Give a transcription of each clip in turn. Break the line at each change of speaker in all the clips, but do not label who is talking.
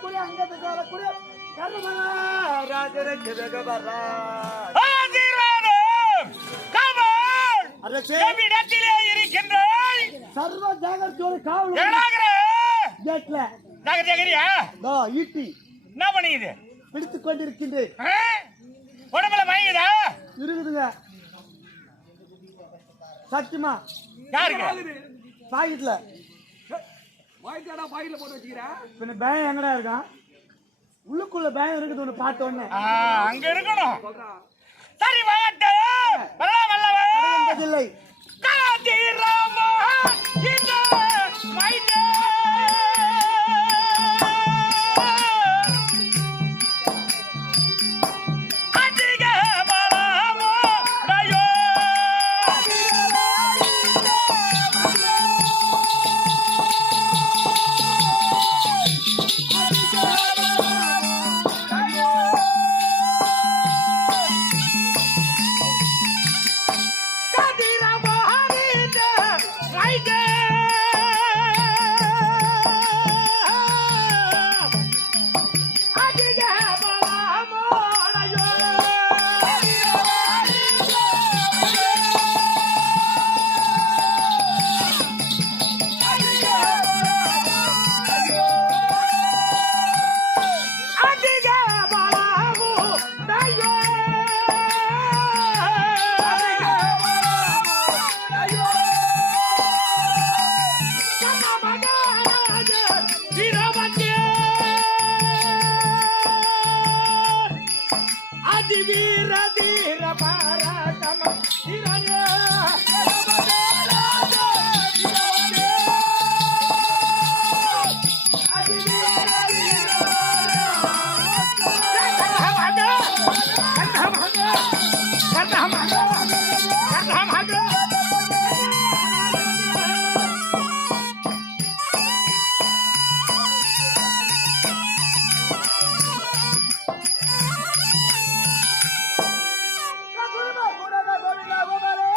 குடி அங்கத்து கோல குடி. கருமனா ராஜரங்க வெகவரா
ஆசீர்வாதம்! கமல்
அரசே.
எவ்விடத்திலே இருக்கின்றாய்!
சர்வ ஜாகரத்தோடு காவல் கேட்ல. தோ ஈட்டி.
என்ன பண்ணிக்குது?
பிடித்துக் கொண்டிருக்கின்றேன்?
உடம்புல மயங்குதா?
இருக்குதுங்க சத்தியமா.
யாருக்கு?
பாக்கெட்ல.
வாய்க்காடா பாயில போட்டு வச்சுக்கிறேன்
பின்ன பயம் எங்கடா இருக்கான் உள்ளுக்குள்ள பயம் இருக்குது ஒண்ணு பார்த்த உடனே.
ஆ, அங்க இருக்கணும். சரி வாட்டு வரலாம் வல்லவா
என்பதில்லை
காதி ராமா இந்த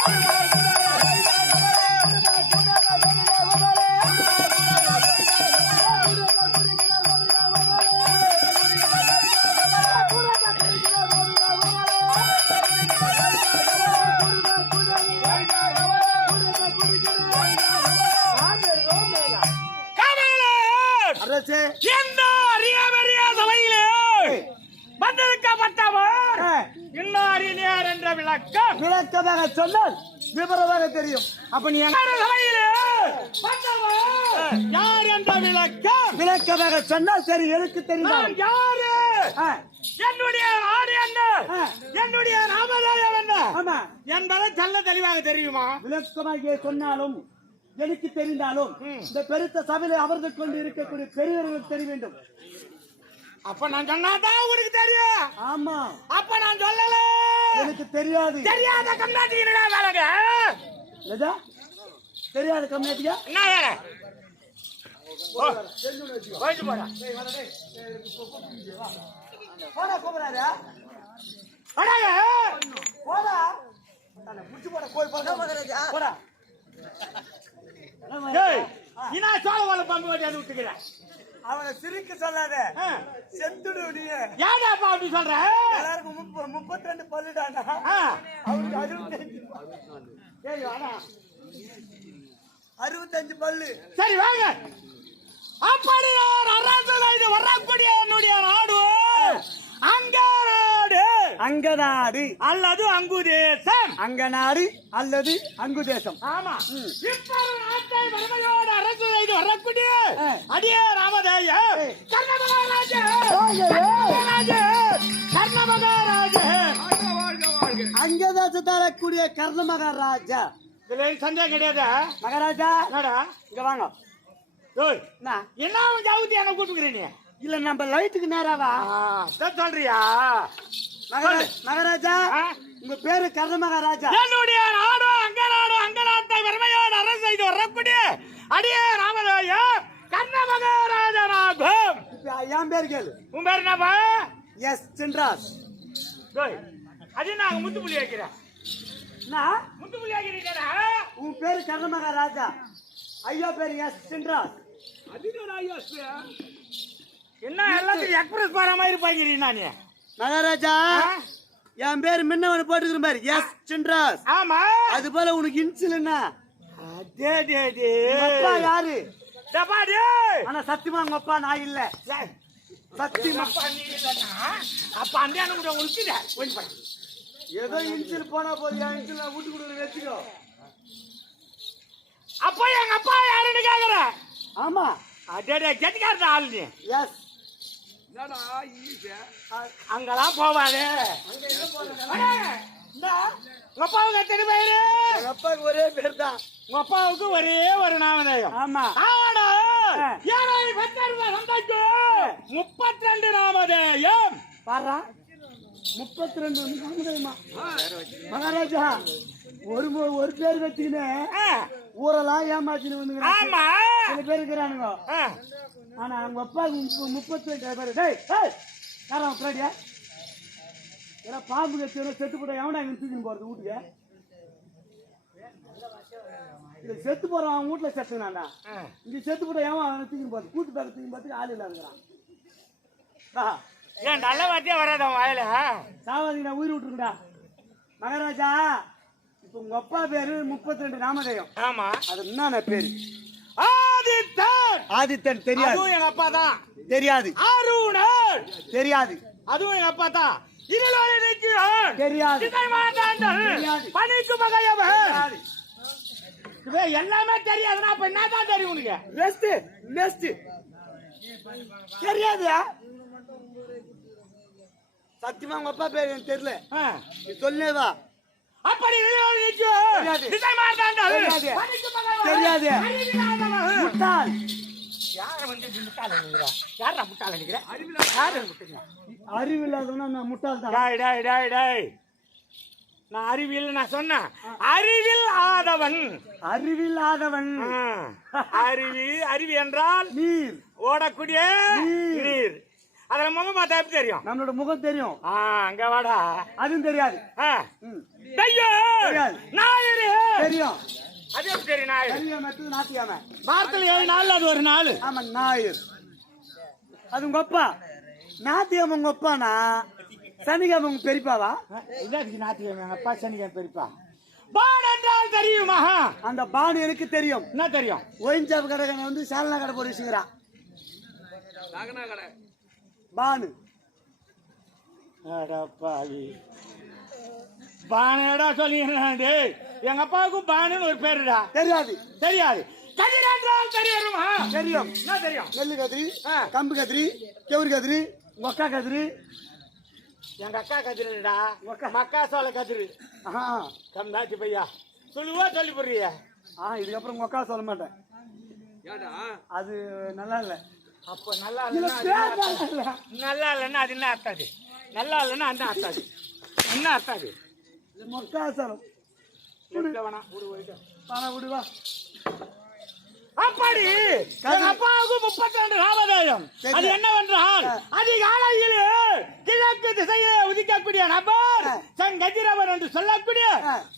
¡Gracias!
விளக்கமாக சொன்னால் விவரமாக தெரியும்.
அப்ப நீ யார் என்ற விளக்கம்
விளக்கமாக சொன்னால் சரி எனக்கு தெரியும்?
யாரு? என்னுடைய நாடு என்ன. என்னுடைய நாமதேயம் என்ன?
ஆமா.
என்பதை நல்ல தெளிவாக தெரியுமா?
விளக்கமாக சொன்னாலும் எனக்கு தெரிந்தாலும் இந்த பெருத்த சபையில அமர்ந்து கொண்டு இருக்கக்கூடிய பெரியவர்களுக்கு தெரிய வேண்டும்.
அப்ப நான் சொன்னாதான் உங்களுக்கு தெரியும்.
ஆமா.
அப்ப நான் சொல்லல.
எனக்கு தெரியாது.
தெரியாத கம்னாட்டி என்னடா வேலைங்க?
நிஜா? தெரியாது கம்யூனிட்டியா
என்ன வேலை? ஓ, போயிட்டு போடா.
போடா கூப்பிடாதா.
அடாங்க
போடா. தன்னை புடிச்சு போட கோயில் போடா. போடா.
டேய் இனா சோழ வாழ பம்பு வட்டி அது விட்டுக்கிறேன்.
அவனை சிரிக்க சொல்லாத. செத்துடு நீ
ஏடாப்பா அப்படி சொல்ற?
எல்லாருக்கும் முப்ப முப்பத்தி ரெண்டு பல்லுடாண்டா
ஆ.
அவருக்கு அறுபத்தஞ்சு
ஏய் வாடா.
அறுபத்தஞ்சு பல்லு.
சரி வாங்க அப்படி ஒரு அரசு இது வரக்கூடிய என்னுடைய நாடு அங்க நாடு
அங்கநாடு.
அல்லது அங்குதேசம்.
அங்க நாடு அல்லது அங்கு தேசம்
ஆமா இப்ப நாட்டை வறுமையோடு அரசு செய்து வரக்கூடிய. அடியே ராமதேய.
ஏய்.
கர்ணமகாராஜ
ராஜரே.
கர்ணமகாராஜ கர்ணமகாராஜ
அங்க தேசம் தரக்கூடிய கர்ண மகாராஜா
இதுல சந்தேகம் கிடையாது?
மகாராஜா.
என்னடா?
இங்க வாங்க.
ஏய்,
என்ன?
ஜாவுத்தி என்ன கூட்டுக்கிறீ நீ?
இல்ல நம்ம லைட்டுக்கு நேராவா
சொல்றியா?
மகாராஜா மகாராஜா? உங்க பேரு கர்ண மகாராஜா
என்னுடைய நாடு அங்க நாடு அங்க நாட்டை வறுமையோடு அரசு செய்து வரக்கூடிய அடியே ராமதேய கர்ணமகாராஜனாகும்
இப்ப என் பேர் கேளு.
உன் பேர் என்னப்பா?
எஸ் சின்ராஸ்
அது நாங்க முத்து புள்ளி வைக்கிறேன்
என்ன?
முத்து புள்ளி வைக்கிறீங்கடா
உன் பேரு கர்ண மகாராஜா ஐயா பேரு எஸ் சின்ராஸ்
அது ஐயாஸ்
என்ன எல்லாத்துக்கும் எக்ஸ்பிரஸ் போற மாதிரி பாக்கிறீங்க நீ?
மகாராஜா என் பேர் முன்னவனு போட்டுக்கிற மாதிரி எஸ் சின்ராஸ்.
ஆமா.
அது போல உனக்கு இன்சில் என்ன
அதே டே டே.
அப்பா யாரு?
டப்பா டேய்
ஆனா சத்தியமா உங்க அப்பா நான் இல்ல. சத்தியமா.
அப்பா நீ அப்ப அந்த அண்ணன் கூட பாரு.
ஏதோ இன்சில் போனா போதும். என் இன்சில் நான் வீட்டு கொடுக்குற வச்சுக்கோ.
அப்பா எங்க அப்பா யாருன்னு கேக்குற?
ஆமா.
அடே டே கெட்டிக்காரன் ஆளு நீ.
எஸ்.
அங்கெல்லாம் போவாதே. அடே, இந்தா, உங்க அப்பாவுக்கு எத்தனை பேரு?
அப்பாவுக்கு ஒரே பேர் தான்
உங்க அப்பாவுக்கு ஒரே ஒரு நாமதேயம்.
ஆமா.
ஆனா
ஆ.
ஏழை பத்தருவ சந்தைக்கு முப்பத்தி ரெண்டு நாமதேயம்.
பாரா. முப்பத்தி ரெண்டு நாமதேயமா? மகாராஜா ஒரு ஒரு பேர் வச்சுக்கின்னு ஊரெல்லாம் ஏமாத்தின்னு வந்துக்கிறான்
ஆமா.
சில பேர் இருக்கிறானுங்க. ஆனா அவங்க அப்பாவுக்கு முப்ப- முப்பத்தி ரெண்டு பேர். டேய் யாரும் பிராடியா ஏன்னா பாம்பு கட்சி செத்து போட்டா எவனா இவன் தூக்கின்னு போறது வீட்டுக்கு? இது செத்து போறான் அவன் வீட்டுல செத்துனாண்டா. இங்க செத்து போட்டா எவன் அவனை தூக்கின்னு போறது? கூட்டு பேக்க தூக்கி பார்த்து ஆள் இல்லாதுங்கிறான்
ஏன் நல்ல வார்த்தையா வராத உன் வாயில?
சாவாதி நான் உயிர் விட்டுருக்கா மகாராஜா இப்போ உங்க அப்பா பேரு முப்பத்தி ரெண்டு நாமதேயம்
ஆமா.
அது என்னென்ன பேரு.
ஆதித்தன்.
ஆதித்தன் தெரியாது.
அதுவும் எங்க அப்பா தான்.
தெரியாது.
அருணர்
தெரியாது.
அதுவும் எங்க அப்பா தான். இருளோடு நிற்கிறான்.
தெரியாது.
மாட்டாண்டல்
தெரியாது.
பணிக்கு
தெரியாது.
இது எல்லாமே தெரியாதுன்னா அப்ப என்ன தான் தெரியும் உனக்கு?
நெக்ஸ்ட் நெக்ஸ்ட் தெரியாது சத்தியமா உங்க அப்பா பேரு எனக்கு தெரியல. நீ சொல்லே வா.
அப்படி
தெரியாது. முட்டாள்.
யார வந்து முட்டாள் யாரா முட்டாள் யாரு
அறிவில்லாதவனா நான் முட்டாள் தான்.
டாய் டாய் டாய் டாய். நான் அறிவியல் நான் சொன்னேன். அறிவில் ஆதவன்.
அறிவில்லாதவன்.
ஆ. அருவி அருவி என்றால்
நீர்.
ஓடக்கூடிய
நீர்.
அதுல முகம் பார்த்தா எப்படி தெரியும்?
நம்மளோட முகம் தெரியும்.
ஆ அங்க வாடா.
அதுவும் தெரியாது.
ஆ.
ம்.
தையோ!
தெரியாது.
ஞாயிறு
தெரியும்.
அது எப்படி தெரியும்
அடுத்தது ஞாயிற்றுக்கிழமை
வாரத்துல ஏழு நாள் அது ஒரு நாள்.
ஆமா ஞாயிறு அது உங்க அப்பா. ஞாயிற்றுக்கிழமை உங்க அப்பானா? சனிக்கிழமை உங்க பெரியப்பாவா?
இதாச்சு ஞாயிற்றுக்கிழமை எங்க அப்பா சனிக்கிழமை பெரியப்பா. பான் என்றால் தெரியுமா?
அந்த பானு எனக்கு தெரியும்.
என்ன தெரியும்?
ஒயின் சாப் கடை வந்து சாலனா கடை போட்டு வச்சுக்கிறான்
கடை.
பானு.
அடப்பாவி பானடா சொல்லிடுறேன் டேய் எங்க அப்பாவுக்கும் பானுன்னு ஒரு பேருடா.
தெரியாது.
தெரியாது. கதிர் என்றால் தெரியுமா?
தெரியும்.
என்ன தெரியும்?
நெல்லு கதிரி
ஆ.
கம்பு கதிரி கெவுரு கதிரி மொக்கா கதிரி.
எங்க அக்கா கதிருடா. மக்கா. சோள கதிரு.
ஆஹா.
கம்தாச்சு பையா. சொல்லுவா சொல்லி போடுறிய.
ஆ இதுக்கப்புறம் மொக்கா சொல்ல மாட்டேன் அது நல்லா இல்ல.
அப்போ நல்லா இல்லைன்னா
நல்லா
இல்லைன்னா அது என்ன அர்த்தாது நல்லா இல்லைன்னா அந்த அர்த்தாது என்ன அர்த்தாது
இது மொக்கா சலம்
எடுக்க வேணாம் விடு போயிட்டு.
பணம் விடுவா
அப்படி. அப்பாவுக்கு முப்பத்தி ரெண்டு
சரி.
அது என்னவென்றால் அதிகாலையிலே கிழக்கு திசையிலே உதிக்கக்கூடிய நபர்
ஆ.
சங்கதிரவன் என்று சொல்லக்கூடிய.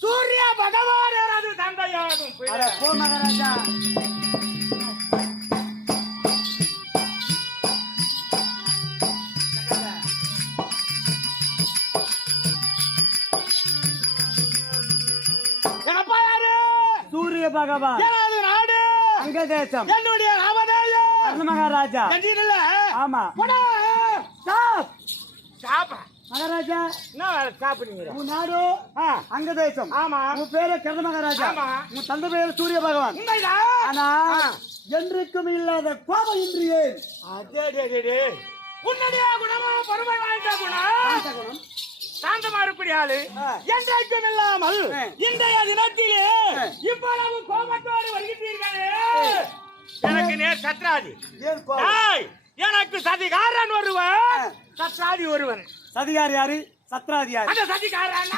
சூரிய பகவான் தந்தையாகும்.
அட பகவான்.
எனது நாடு
அங்க தேசம்
என்னுடைய ராமதேயம்
அருண் மகாராஜா ஆமா. ஸ்டாப்
சாப்பா.
மகாராஜா உன் நாடு அங்க தேசம்
ஆமா.
உன் பேரு கர்ண மகாராஜா. உன் தந்தை பேரு சூரிய பகவான் ஆனா. என்றைக்கும் இல்லாத கோபம் இன்று ஏன்
உன்னுடைய குணமா பொறுமை வாய்ந்த குணம்? சாந்தமா இருக்கக்கூடிய ஆளு. என்றைக்கும் இல்லாமல். இன்றைய தினத்திலே. இவ்வளவு கோபத்தோடு வருகின்றீர்களே. எனக்கு நேர் சத்ராதி.
ஏன் கோபம்?
டேய், எனக்கு சதிகாரன் ஒருவன் சத்ராதி ஒருவன்
சதிகார் யாரு? சத்ராதி யாரு?
அந்த சதிகாரன்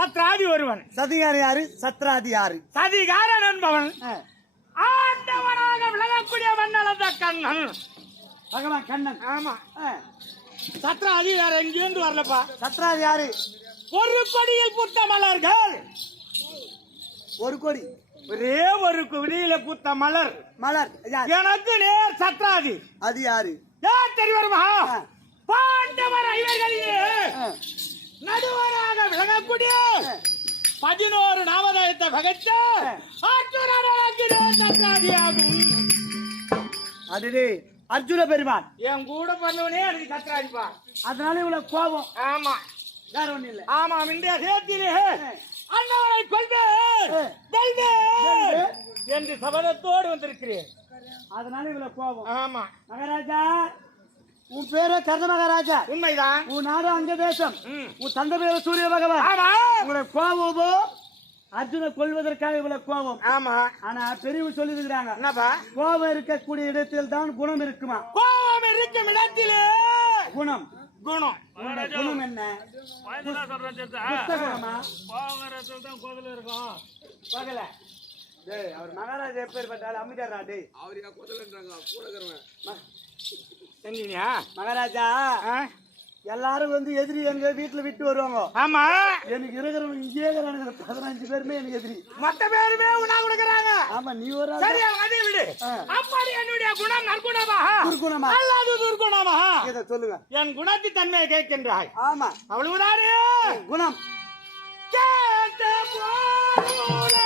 சத்ராதி ஒருவன்.
சதிகாரி யாரு? சத்ராதி யாரு?
சதிகாரன் என்பவன். ஆண்டவனாக விளங்கக்கூடிய மண்ணளந்த கண்ணன்.
பகவான் கண்ணன்.
ஆமா. சத்ராதி வேற எங்கேருந்து வரலப்பா.
சத்ராதி யாரு?
ஒரு கொடியில் பூத்த மலர்கள்.
ஒரு கோடி.
ஒரே ஒரு கொடியில பூத்த மலர்.
மலர்.
எனக்கு நேர் சத்ராதி.
அது யாரு?
யார் தெரியுமா?
ஆ.
பாண்டவர் ஐவர்களிலே
ஆ,
நடுவராக விளங்கக்கூடிய பதினோரு நாமதயத்தை பகைத்து சத்ராதியாகும்
அதுவே அர்ஜுன பெருமான்.
என் கூட பண்ணவனே எனக்கு சத்ராதிப்பா
அதனால இவ்வளவு கோபம்.
ஆமா.
வேற ஒண்ணு இல்ல.
ஆமா இன்றைய சேத்திலே அண்ணவரை கொள்வேன் என்று சபதத்தோடு வந்திருக்கிறேன்.
அதனால இவ்வளவு கோபம்.
ஆமா.
மகாராஜா உன் பேரு கர்ண மகாராஜா.
உண்மைதான்.
உன் நாடு அங்க தேசம். உன் தந்தை பேரு சூரிய பகவான்.
ஆமா.
உங்களோட கோபமோ அர்ஜுனை கொள்வதற்காக இவ்வளவு கோபம்.
ஆமா.
ஆனா பெரியவங்க சொல்லிருக்கிறாங்க
என்னப்பா?
கோபம் இருக்கக்கூடிய இடத்தில் தான் குணம் இருக்குமா?
கோபம் இருக்கும் இடத்திலே.
குணம்.
குணம்.
குணம் என்ன? பகல டேய் அவர் மகாராஜா எப்பேற்பட்டாலும் அமைதியாரா டேய்.
அவர் என் குதலன்றாங்க கூட
செஞ்சீனியா
மகாராஜா? எல்லாரும் வந்து எதிரி எங்க வீட்டுல விட்டு வருவாங்க.
ஆமா.
எனக்கு இருக்கிறவங்க இங்கே இருக்கிறானுங்க பதினஞ்சு பேருமே எனக்கு எதிரி.
மொத்த பேருமே உணா கொடுக்கறாங்க.
ஆமா நீ ஒரு
சரி அதை விடு. அப்படி என்னுடைய குணம் நற்குணமா?
துர்குணமா
அல்லது துர்குணமா
இதை சொல்லுங்க.
என் குணத்தின் தன்மையை கேட்கின்றாய்.
ஆமா.
அவ்வளவுதானே?
குணம்.
கேட்ட போல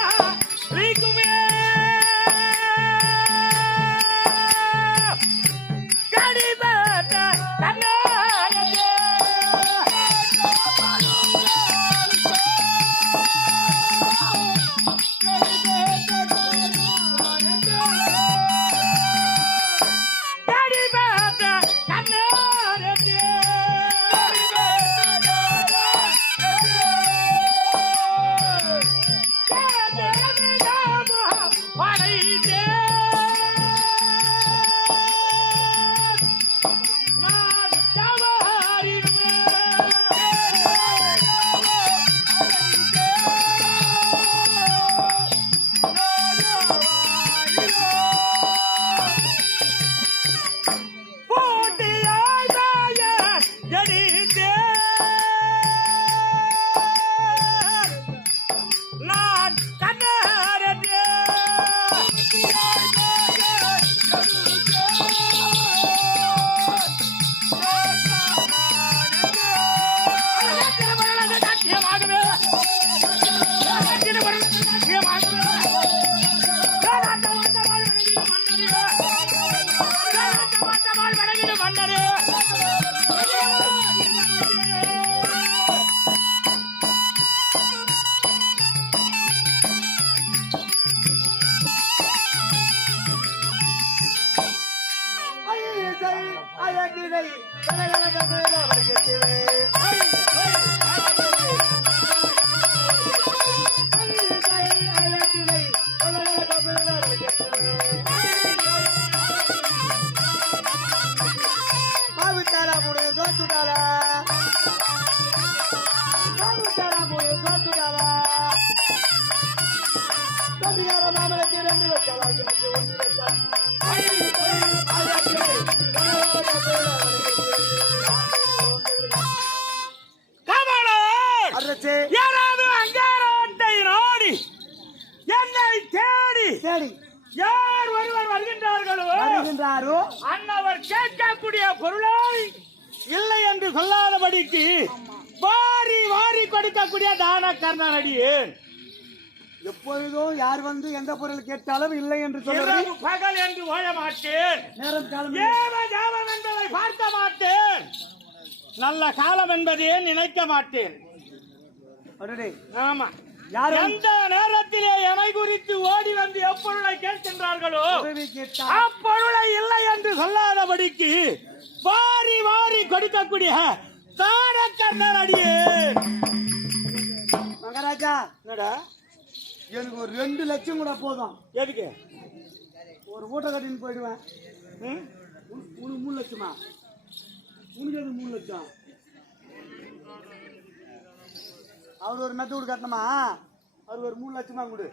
சரி.
யார் ஒருவர் வருகின்றார்களோ
வருகின்றாரோ?
அன்னவர் கேட்கக்கூடிய பொருளை இல்லை என்று சொல்லாதபடிக்கு வாரி வாரி கொடுக்கக்கூடிய தான கர்ணனடியேன்
எப்பொழுதும் யார் வந்து எந்த பொருள் கேட்டாலும் இல்லை என்று சொல்லுவது
பகல் என்று ஓய மாட்டேன்
நேரம் காலம்
ஏவ ஜாமம் என்பதை பார்க்க மாட்டேன். நல்ல காலம் என்பதையே நினைக்க மாட்டேன். ஆமா. எந்த நேரத்திலே எமை குறித்து ஓடி வந்து எப்பொருளை கேட்கின்றார்களோ அப்பொருளை இல்லை என்று சொல்லாதபடிக்கு வாரி வாரி கொடுக்கக்கூடிய தானக்கண்ணன் அடியே.
மகாராஜா
என்னடா?
எனக்கு ஒரு ரெண்டு லட்சம் கூட போதும்.
எதுக்கு?
ஒரு மூட்டை கட்டின்னு போயிடுவேன். உனக்கு மூணு லட்சமா? உனக்கு எது மூணு லட்சம்? அவர் ஒரு மெத்த வீடு கட்டணுமா? அவர் ஒரு மூணு லட்சமா கொடு?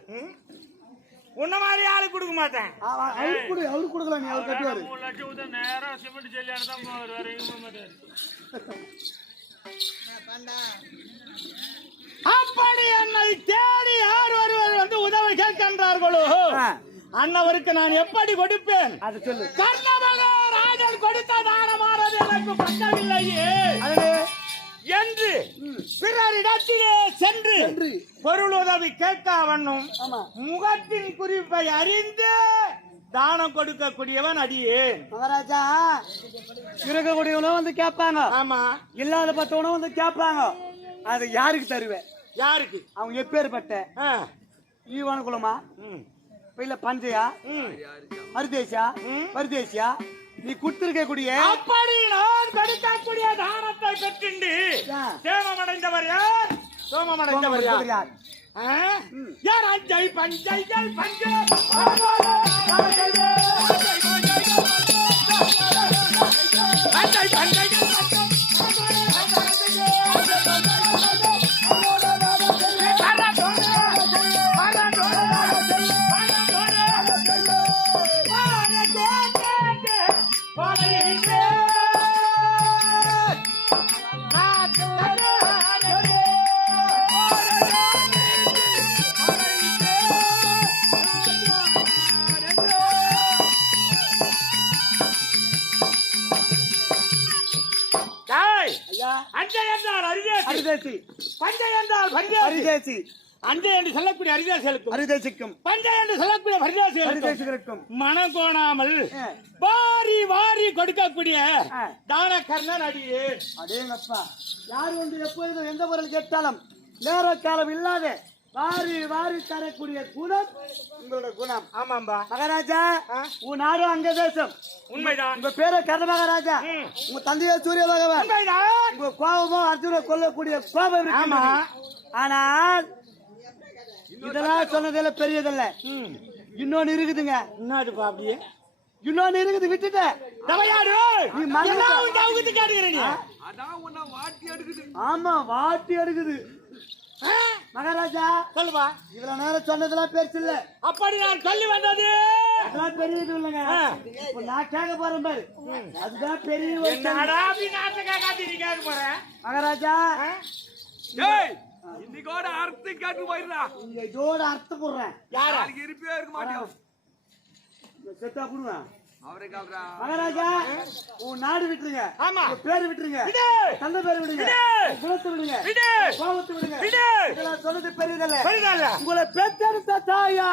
உன்ன மாதிரி ஆளு கொடுக்க மாட்டேன்.
அவருக்கு கொடு அவருக்கு கொடுக்கலாம் நீ அவர் கட்டுவாரு.
மூணு லட்சம் ஊத்த நேரம் சிமெண்ட் ஜெல்லியான தான் போவார் வேற எங்க போக மாட்டாரு. அப்படி என்னை தேடி யார் ஒருவர் வந்து உதவி கேட்கின்றார்களோ? அன்னவருக்கு நான் எப்படி கொடுப்பேன்?
அதை சொல்லு.
கர்ணமகா ராஜன் கொடுத்த தானமானது எனக்கு பத்தவில்லையே.
அடடே
என்று பிறரிடத்திலே சென்று பொருள் உதவி கேட்காவண்ணும் முகத்தின் குறிப்பை அறிந்து தானம் கொடுக்கக்கூடியவன் அடியேன்.
மகாராஜா இருக்கக்கூடியவனும் வந்து கேட்பாங்க.
ஆமா.
இல்லாத பத்தவனும் வந்து கேட்பாங்க. அது யாருக்கு தருவேன்
யாருக்கு?
அவங்க எப்பேற்பட்ட?
ஆ.
ஈவான குலமா
ம்.
இல்ல பஞ்சையா?
ம்.
பரதேசியா
ம்.
பரதேசியா நீ கொடுத்திருக்க கூடிய
அப்படி நான் கொடுக்கக்கூடிய தானத்தை பெற்றுண்டு. சேமமடைந்தவர் யார்? சோமமடைந்தவர் யார்?
யார்?
அஞ்சை பஞ்சைகள் பஞ்ச. அஞ்சை பஞ்சைகள் அஞ்சை என்றால் அரிதேசி.
அரிதேசி.
பஞ்சை என்றால் பரிதேசி அஞ்சை என்று சொல்லக்கூடிய அரிதேசிகளுக்கும்
அரிதேசிக்கும்.
பஞ்சை என்று சொல்லக்கூடிய பரிதேசிகளுக்கும்
அரிதேசிகளுக்கும்
மனம் கோணாமல். வாரி வாரி கொடுக்கக்கூடிய
ஆ.
தான கர்ணன் அடியே
அடேங்கப்பா யார் வந்து எப்பொழுதும் எந்த பொருள் கேட்டாலும் நேர காலம் இல்லாத வாரி வாரி தரக்கூடிய குணம் உங்களோட குணம்.
ஆமாம்பா.
மகாராஜா? உன் நாடு அங்க தேசம்
உண்மைதான்.
உங்க பேரு கர்ண மகாராஜா. உங்க தந்தையோ சூரிய பகவான் உங்க கோபமோ அர்ஜுன கொல்லக்கூடிய கோபம்
ஆமா.
ஆனால் இதெல்லாம் சொன்னதில்ல பெரியதில்ல.
ம்.
இன்னொன்னு இருக்குதுங்க.
என்னதுப்பா அப்படியே?
இன்னொன்னு இருக்குது விட்டுட்ட
தலையாடு!
நீ.
எல்லாம் உன் தவுகுத்து காட்டுகிற நீ?
அதான் உன்னை வாட்டி எடுக்குது.
ஆமா வாட்டி எடுக்குது.
ஆ?
மகாராஜா
சொல்லுப்பா.
இவ்வளவு நேரம் சொன்னதெல்லாம் பெருசு இல்ல.
அப்படி நான் சொல்லி வந்தது.
அதெல்லாம் பெரிய இது இல்லைங்க. நான் கேட்க போறேன் பாரு. அதுதான் பெரிய ஒரு மகாராஜா?
டேய் இன்னைக்கோட அர்த்தம் கேட்டு போயிடுறா
இங்க இதோட அர்த்தம் போடுறேன்.
யாரா?
நாளைக்கு இருப்பே இருக்க மாட்டோம்
செத்தா போடுவேன்
அவரே கால்றா.
மகாராஜா உன் நாடு விட்டுருங்க.
ஆமா.
பேரு விட்டுருங்க.
விடு!
தந்தை பேர் விடுங்க. குலத்தை விடுங்க.
விடு!
கோபத்தை விடுங்க. இதெல்லாம் சொன்னது பெரியதல்ல
சரிதான்ல
உங்களை பெற்றெடுத்த தாயா?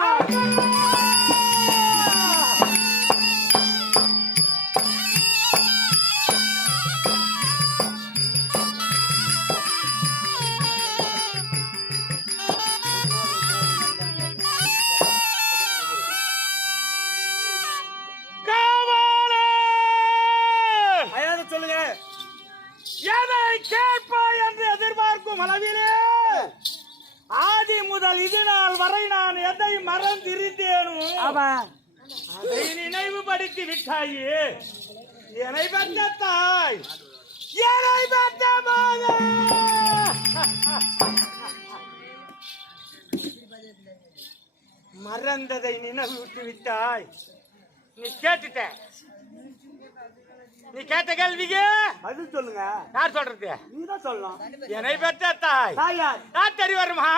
நீ கேட்ட கேள்விக்கு
பதில் சொல்லுங்க.
யார் சொல்றது?
நீ தான் சொல்லணும்.
என்னை பெற்ற தாய்.
தாயார்
நான் தெரிய வருமா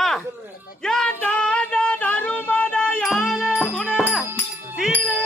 ஏன் தான தருமத யாழ குண சீலே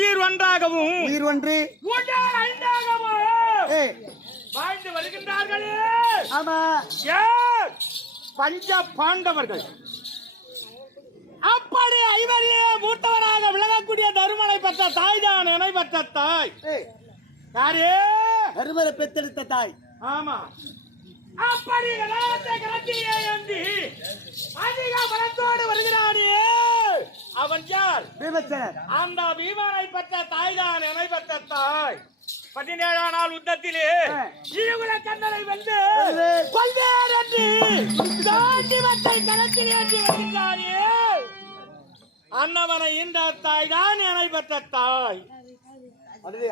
உயிர் ஒன்றாகவும்
உயிர் ஒன்று.
உடல் ஐந்தாகவும்
ஏய்.
வாழ்ந்து வருகின்றார்களே.
ஆமா.
ஏன் பஞ்ச பாண்டவர்கள். அப்படி ஐவரிலே மூத்தவராக விலகக்கூடிய தருமனை பெற்ற தாய் தான் பெற்ற தாய். யாரு?
கருமரை பெத்தெடுத்த தாய்.
ஆமா. அப்படி விளையாட்டை கலத்திலே ஏந்தி அதிக பலத்தோடு வருகிறானே. அவன் யார்?
பீமசேனர்
அந்த பீமனை பெற்ற தாய் தான் இணை பெற்ற தாய். பதினேழாம் நாள் யுத்தத்திலே. இருகுல கண்ணனை வந்து. கொள்வேர் என்று காண்டிவத்தை களத்தில் ஏற்றி வருகின்றானே அன்னவனை இந்த தாய் தான் இணை பெற்ற தாய்.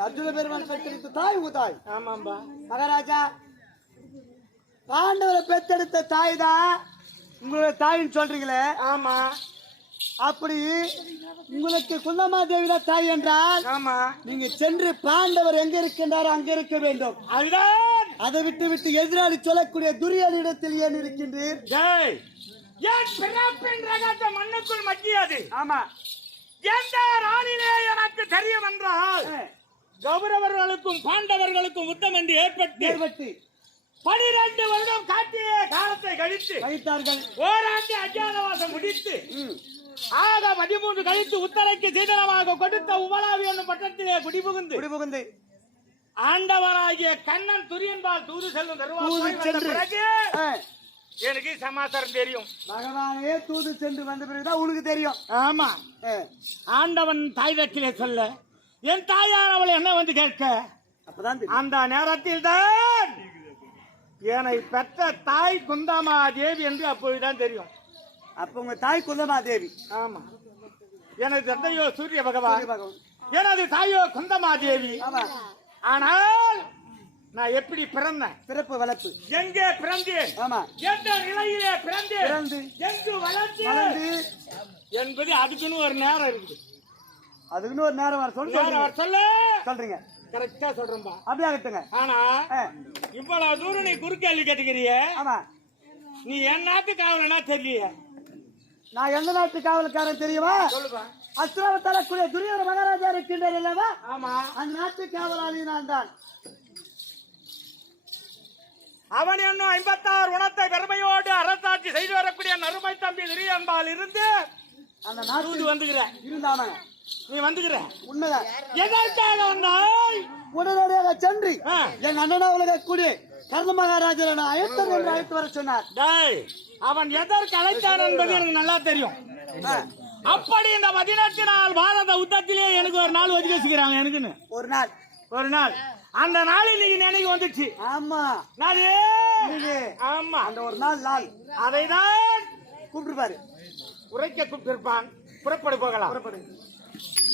அர்ஜுன பெருமான் பெற்றெடுத்த தாய் உங்க தாய்.
ஆமாம்பா.
மகாராஜா பாண்டவரை பெத்தெடுத்த தாய் தான் உங்களோட தாயின்னு சொல்றீங்களே?
ஆமா.
அப்படி உங்களுக்கு குந்தமா தேவி தான் தாய் என்றால்
ஆமா.
நீங்க சென்று பாண்டவர் எங்க இருக்கின்றாரோ அங்க இருக்க வேண்டும்.
அதுதான்.
அதை விட்டு விட்டு எதிராளி சொல்லக்கூடிய துரியனிடத்தில் ஏன் இருக்கின்றீர்?
என் பிறப்பின் ரகத்தை மண்ணுக்குள் மக்கியது.
ஆமா.
எந்த ராணிலே எனக்கு தெரியும் என்றால் கௌரவர்களுக்கும் பாண்டவர்களுக்கும் யுத்தம் என்று ஏற்பட்டு
ஏற்பட்டு.
பனிரெண்டு வருடம் காட்டிய காலத்தை கழித்து
வைத்தார்கள்
ஓராண்டு அஜாதவாசம் முடித்து. ஆக பதிமூன்று கழித்து உத்தரைக்கு சீதனமாக கொடுத்த உபலாவி என்னும் பட்டத்திலே குடிபுகுந்து
குடிபுகுந்து
ஆண்டவராகிய கண்ணன் துரியன்பால் தூது செல்லும். பிறகு எனக்கு சமாச்சாரம் தெரியும்.
பகவானே தூது சென்று வந்த பிறகுதான் உனக்கு தெரியும்.
ஆமா. ஆண்டவன் தாயிடத்திலே சொல்ல என் தாயார் அவளை என்ன வந்து கேட்க?
அப்பதான்
அந்த நேரத்தில் தான் என்னை பெற்ற தாய் குந்தாமா தேவி என்று அப்பொழுதுதான் தெரியும்.
அப்ப உங்க தாய் குந்தமா தேவி
ஆமா. எனது தந்தையோ சூரிய பகவான். எனது தாயோ குந்தமா தேவி ஆனால் நான் எப்படி பிறந்தேன்?
பிறப்பு வளர்ப்பு.
எங்கே பிறந்தேன்?
ஆமா.
எந்த நிலையிலே பிறந்தேன்?
பிறந்து.
எங்கு வளர்ந்தேன்?
வளர்ந்து.
என்பது அதுக்குன்னு ஒரு நேரம் இருக்குது.
அதுக்குன்னு ஒரு நேரம் சொல்லி. சொல்றீங்க.
கரெக்டா சொல்றேன்பா.
அப்படியே ஆகட்டுங்க
ஆனா இவ்வளவு தூரம் நீ குறுக்கேள்வி கேட்டுக்கிறிய?
ஆமா.
நீ என் நாட்டு காவலனா தெரியல
நான் எந்த நாட்டு காவல்காரன் தெரியுமா? அஸ்திராவத்தால கூடிய துரியோட மகாராஜா இருக்கின்றார் அல்லவா
ஆமா.
அந்த நாட்டு காவலாளி நான் தான்.
அவன் என்னும் ஐம்பத்தாறு குணத்தை பெருமையோடு அரசாட்சி செய்து வரக்கூடிய நறுமை தம்பி திரியன்பால் இருந்து
அந்த நாட்டு
வந்துகிற
இருந்தானே
நீ வந்துகிற
உண்மைதான்.
எதற்காக வந்தாய்?
உடனடியாக சென்று
ஆ.
எங்க அண்ணனாவுல கூடிய கர்ண மகாராஜரை நான் அழைத்தது என்று அழைத்து வர சொன்னார்.
டேய் அவன் எதற்கு அழைத்தான் என்பது எனக்கு நல்லா தெரியும். அப்படி இந்த பதினெட்டு நாள் பாரத யுத்தத்திலே எனக்கு ஒரு நாள் ஒதுக்கி வச்சுக்கிறாங்க எனக்குன்னு.
ஒரு நாள்.
ஒரு நாள். அந்த நாளில் நீங்க நினைவு வந்துச்சு.
ஆமா.
நாளே.
இன்னைக்கு.
ஆமா.
அந்த ஒரு நாள் நாள்.
அதைதான்
கூப்பிட்டுருப்பாரு.
உரைக்க கூப்பிட்டிருப்பான். புறப்படு போகலாம்.
புறப்படு. Thank you.